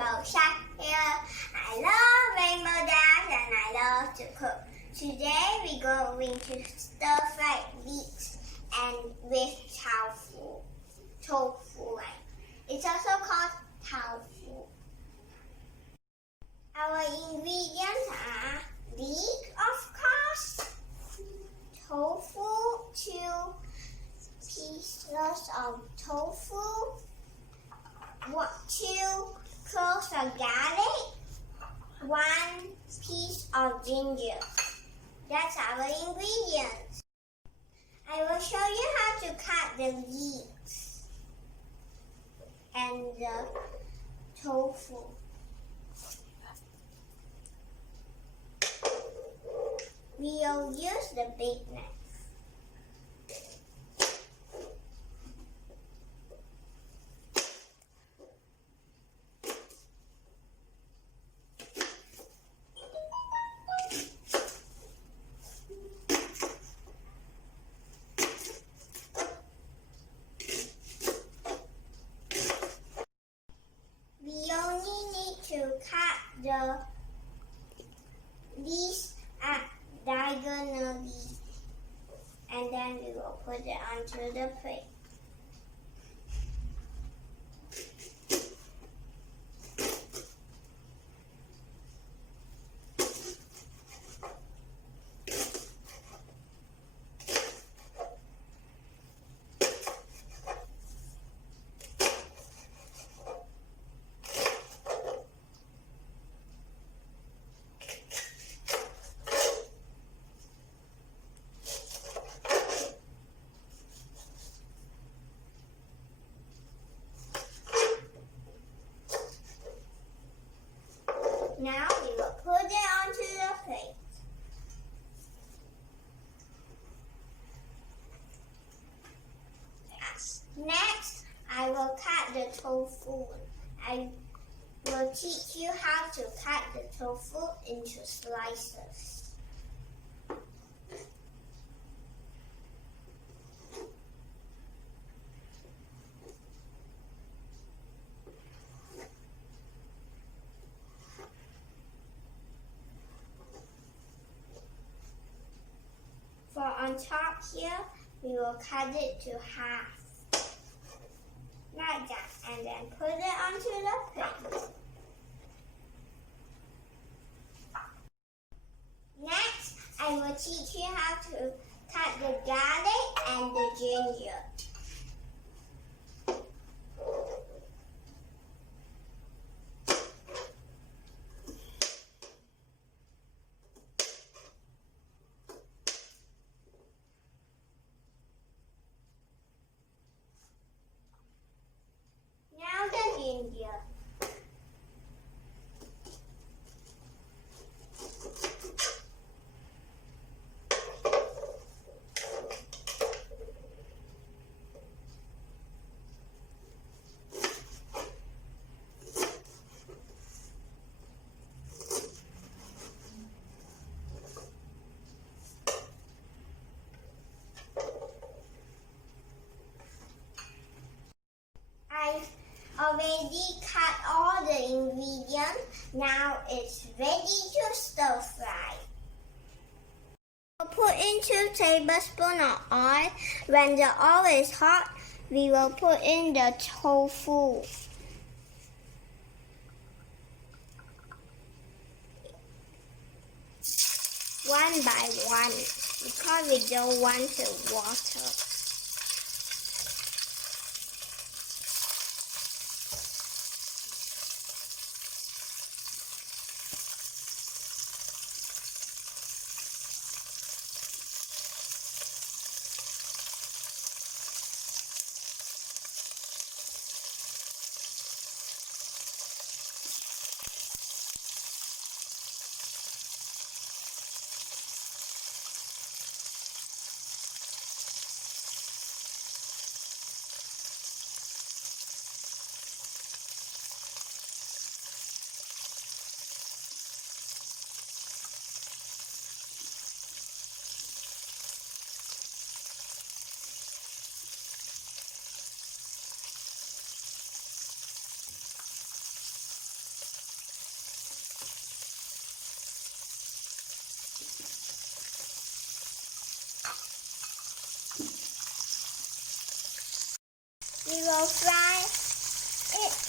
rainbow shot here. I love rainbow dash and I love to cook. Today we're going to stir fry leeks and with tofu. Tofu, right? It's also called tofu. Our ingredients are leek, of course, tofu, 2 pieces of tofu, 2 cloves of garlic, 1 piece of ginger. That's our ingredients. I will show you how to cut the leeks and the tofu. We'll use the big knife. We only need to cut the leaves diagonally, and then we will put it onto the plate. Now we will put it onto the plate. Next, I will cut the tofu. I will teach you how to cut the tofu into slices. For on top here, we will cut it to half, like that, and then put it onto the plate. Next, I will teach you how to cut the garlic and the ginger. Ginger. Already cut all the ingredients. Now it's ready to stir fry. We'll put in 2 tablespoons of oil. When the oil is hot, we will put in the tofu. One by one, because we don't want the water.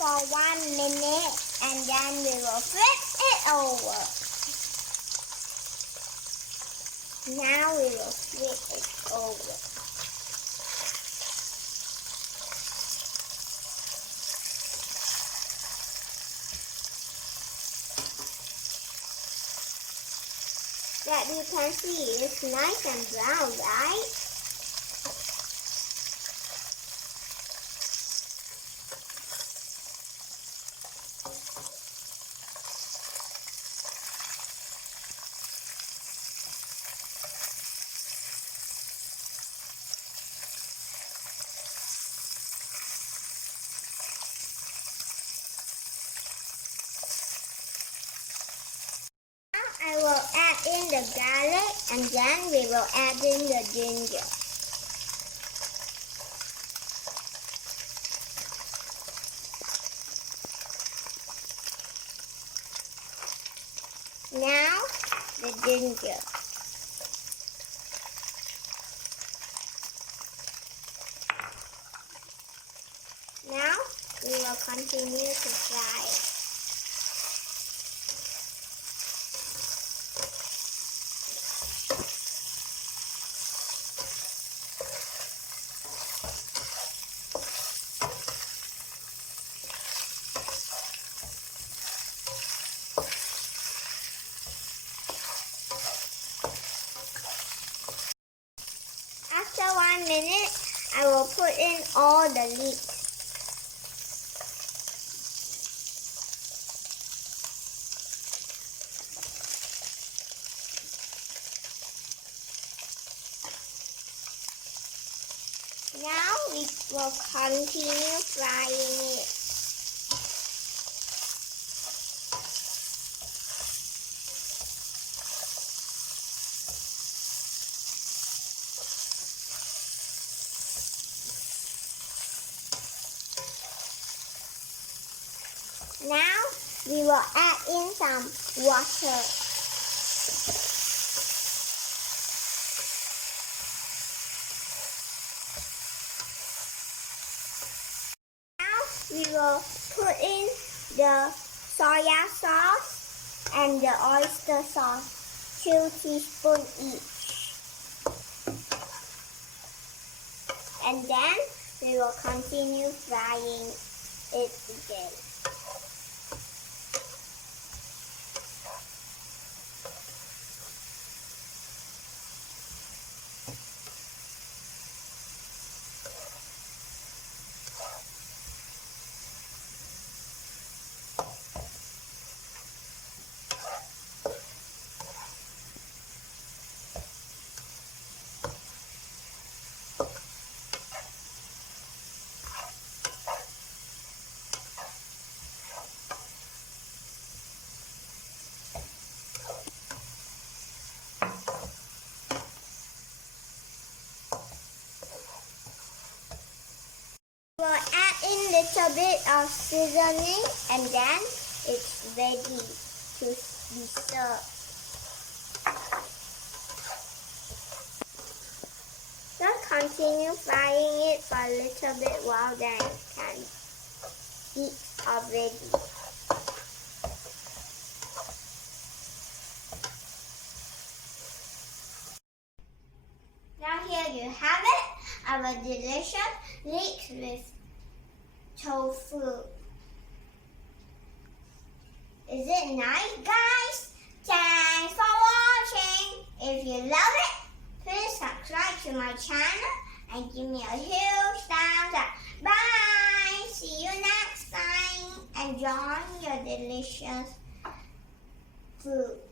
for 1 minute and then we will flip it over. Now we will flip it over. That you can see it's nice and brown, right? I will add in the garlic and then we will add in the ginger. Now the ginger. Now we will continue to fry it. After 1 minute, I will put in all the leeks. Now we will continue frying it. Now we will add in some water. Now we will put in the soya sauce and the oyster sauce, 2 teaspoons each. And then we will continue frying it again. We'll add in little bit of seasoning and then it's ready to be served. Just continue frying it for a little bit while then it can eat already. Now here you have it, our delicious leeks with tofu. Is it nice, guys? Thanks for watching. If you love it, please subscribe to my channel and give me a huge thumbs up. Bye! See you next time. Enjoy your delicious food.